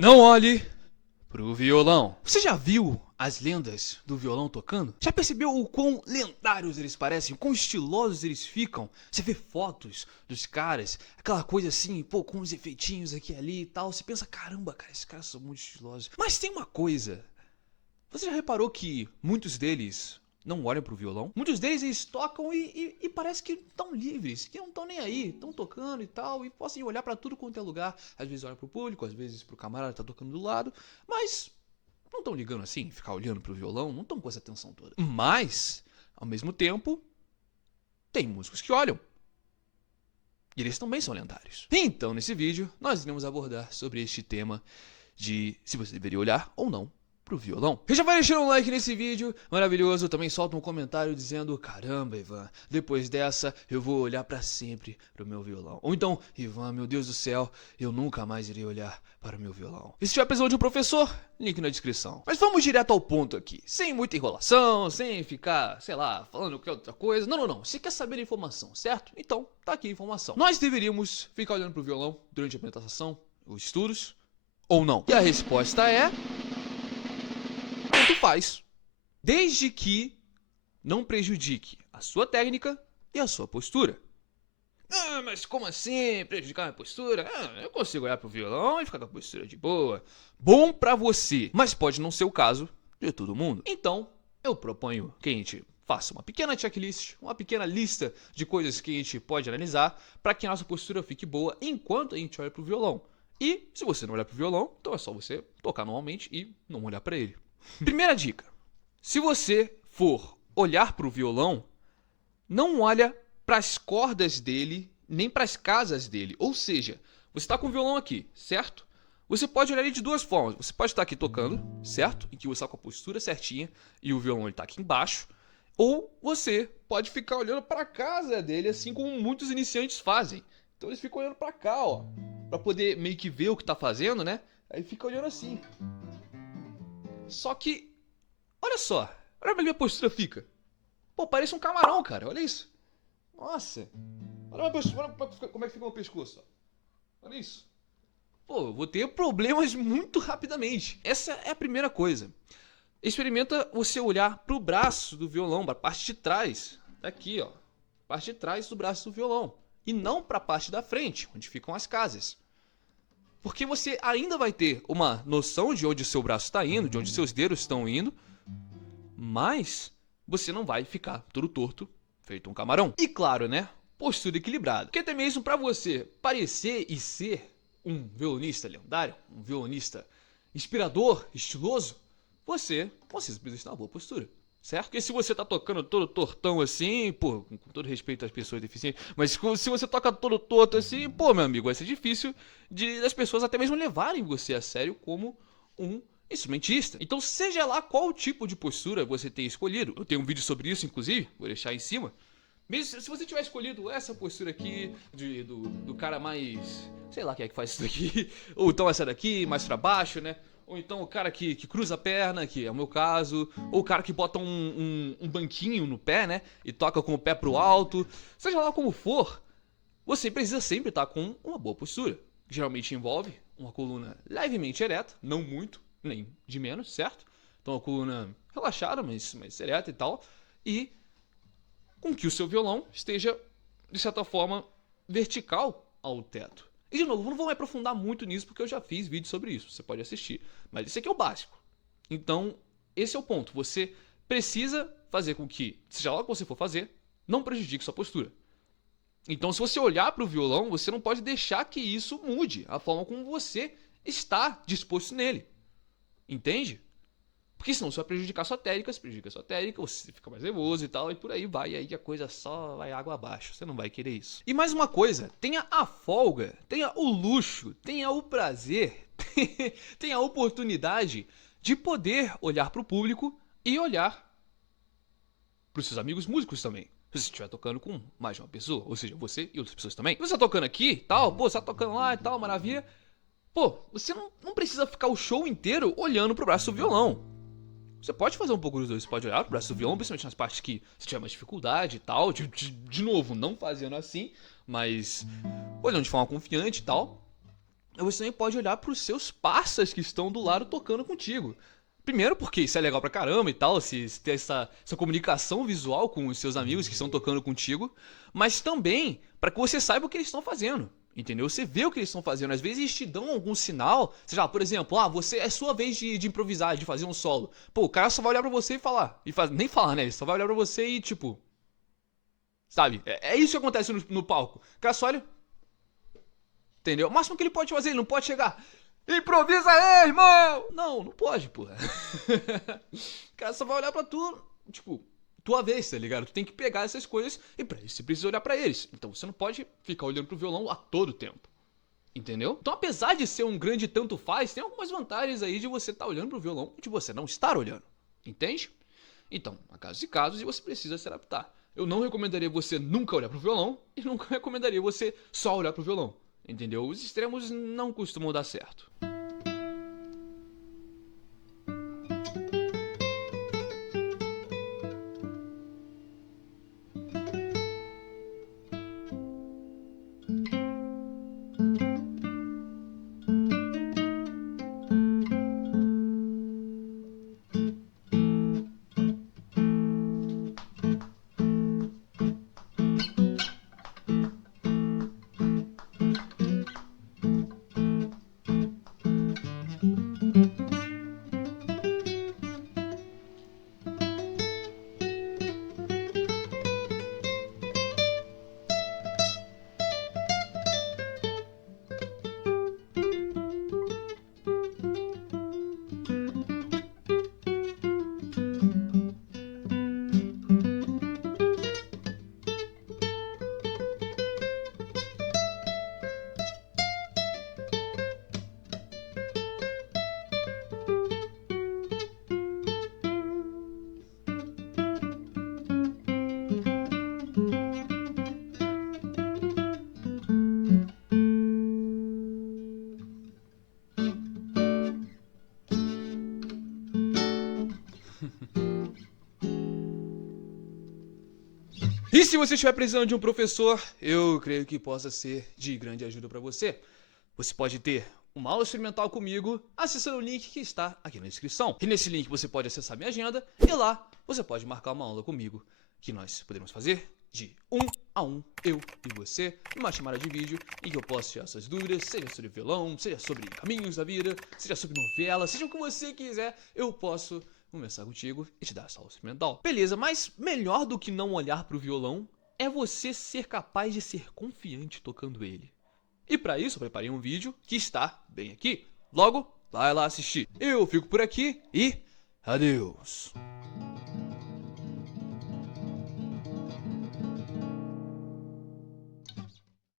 Não olhe pro violão. Você já viu as lendas do violão tocando? Já percebeu o quão lendários eles parecem? O quão estilosos eles ficam? Você vê fotos dos caras, aquela coisa assim, pô, com uns efeitinhos aqui e ali e tal. Você pensa, caramba, cara, esses caras são muito estilosos. Mas tem uma coisa. Você já reparou que muitos deles não olham pro violão? Muitos deles eles tocam e parece que estão livres, que não estão nem aí, estão tocando e tal, e podem olhar pra tudo quanto é lugar. Às vezes olham pro público, às vezes pro camarada que tá tocando do lado, mas não estão ligando assim, ficar olhando pro violão, não estão com essa atenção toda. Mas, ao mesmo tempo, tem músicos que olham. E eles também são lendários. Então, nesse vídeo, nós iremos abordar sobre este tema de se você deveria olhar ou não pro violão. E já vai deixar um like nesse vídeo maravilhoso, também solta um comentário dizendo: caramba, Ivan, depois dessa eu vou olhar pra sempre pro meu violão. Ou então: Ivan, meu Deus do céu, eu nunca mais irei olhar para o meu violão. E se tiver precisando de um professor, link na descrição. Mas vamos direto ao ponto aqui, sem muita enrolação, sem ficar, sei lá, falando qualquer outra coisa. Não, você quer saber a informação, certo? Então, tá aqui a informação. Nós deveríamos ficar olhando pro violão durante a apresentação, os estudos, ou não? E a resposta é: tanto faz, desde que não prejudique a sua técnica e a sua postura. Ah, mas como assim prejudicar a minha postura? Ah, eu consigo olhar pro violão e ficar com a postura de boa. Bom pra você, mas pode não ser o caso de todo mundo. Então, eu proponho que a gente faça uma pequena checklist, uma pequena lista de coisas que a gente pode analisar para que a nossa postura fique boa enquanto a gente olha pro violão. E se você não olhar pro violão, então é só você tocar normalmente e não olhar para ele. Primeira dica: se você for olhar para o violão, não olha para as cordas dele, nem para as casas dele. Ou seja, você está com o violão aqui, certo? Você pode olhar ele de duas formas. Você pode estar aqui tocando, certo? Em que você está com a postura certinha e o violão está aqui embaixo. Ou você pode ficar olhando para a casa dele, assim como muitos iniciantes fazem. Então eles ficam olhando para cá, ó, para poder meio que ver o que está fazendo, né? Aí fica olhando assim. Só que, olha só, olha como a minha postura fica. Pô, parece um camarão, cara, olha isso. Nossa, olha a minha postura, olha como é que fica o meu pescoço. Olha isso. Pô, eu vou ter problemas muito rapidamente. Essa é a primeira coisa. Experimenta você olhar pro braço do violão, pra parte de trás. Daqui, ó. Parte de trás do braço do violão. E não pra parte da frente, onde ficam as casas. Porque você ainda vai ter uma noção de onde o seu braço está indo, de onde seus dedos estão indo, mas você não vai ficar todo torto, feito um camarão. E claro, né? Postura equilibrada. Porque até mesmo para você parecer e ser um violonista lendário, um violonista inspirador, estiloso, você precisa ter uma boa postura. Certo? Porque se você tá tocando todo tortão assim, pô, com todo respeito às pessoas deficientes, mas se você toca todo torto assim, pô, meu amigo, vai ser difícil das pessoas até mesmo levarem você a sério como um instrumentista. Então, seja lá qual tipo de postura você tenha escolhido, eu tenho um vídeo sobre isso, inclusive, vou deixar em cima. Mesmo se você tiver escolhido essa postura aqui, do cara mais, sei lá quem é que faz isso daqui, ou então essa daqui, mais pra baixo, né? Ou então o cara que cruza a perna, que é o meu caso. Ou o cara que bota um banquinho no pé, né? E toca com o pé pro alto. Seja lá como for, você precisa sempre estar com uma boa postura. Geralmente envolve uma coluna levemente ereta, não muito, nem de menos, certo? Então a coluna relaxada, mas ereta e tal. E com que o seu violão esteja, de certa forma, vertical ao teto. E de novo, não vou me aprofundar muito nisso porque eu já fiz vídeo sobre isso, você pode assistir. Mas isso aqui é o básico. Então, esse é o ponto. Você precisa fazer com que, seja lá o que você for fazer, não prejudique sua postura. Então, se você olhar para o violão, você não pode deixar que isso mude a forma como você está disposto nele. Entende? Porque senão você vai prejudicar sua técnica, se prejudica a sua técnica, você fica mais nervoso e tal, e por aí vai, e aí a coisa só vai água abaixo, você não vai querer isso. E mais uma coisa, tenha a folga, tenha o luxo, tenha o prazer, tenha a oportunidade de poder olhar para o público e olhar para os seus amigos músicos também. Se você estiver tocando com mais de uma pessoa, ou seja, você e outras pessoas também. Se você está tocando aqui, tal, pô, você está tocando lá e tal, maravilha. Pô, você não precisa ficar o show inteiro olhando pro braço do violão. Você pode fazer um pouco dos dois, você pode olhar pro braço do violão, principalmente nas partes que você tiver mais dificuldade e tal. De novo, não fazendo assim, mas olhando de forma confiante e tal. você também pode olhar para os seus parceiros que estão do lado tocando contigo. Primeiro porque isso é legal pra caramba e tal, se ter essa comunicação visual com os seus amigos que estão tocando contigo, mas também para que você saiba o que eles estão fazendo, entendeu? Você vê o que eles estão fazendo, às vezes eles te dão algum sinal, seja, por exemplo, você é sua vez de improvisar, de fazer um solo. Pô, o cara só vai olhar pra você e falar, nem falar, né? Ele só vai olhar pra você e tipo, sabe? É isso que acontece no palco. O cara só olha, entendeu? O máximo que ele pode fazer, ele não pode chegar. Improvisa aí, irmão! Não pode, porra. O cara só vai olhar pra tu, tipo, tua vez, tá ligado? Tu tem que pegar essas coisas e pra isso você precisa olhar pra eles. Então você não pode ficar olhando pro violão a todo tempo. Entendeu? Então, apesar de ser um grande tanto faz, tem algumas vantagens aí de você estar olhando pro violão e de você não estar olhando. Entende? Então, há casos e casos e você precisa se adaptar. Eu não recomendaria você nunca olhar pro violão e nunca recomendaria você só olhar pro violão. Entendeu? Os extremos não costumam dar certo. E se você estiver precisando de um professor, eu creio que possa ser de grande ajuda para você. Você pode ter uma aula experimental comigo acessando o link que está aqui na descrição. E nesse link você pode acessar minha agenda e lá você pode marcar uma aula comigo que nós poderemos fazer de 1 a 1, eu e você, numa chamada de vídeo em que eu posso tirar suas dúvidas, seja sobre violão, seja sobre caminhos da vida, seja sobre novela, seja o que você quiser, eu posso conversar contigo e te dar essa aula experimental. Beleza, mas melhor do que não olhar pro violão é você ser capaz de ser confiante tocando ele. E para isso eu preparei um vídeo que está bem aqui. Logo, vai lá assistir. Eu fico por aqui e adeus.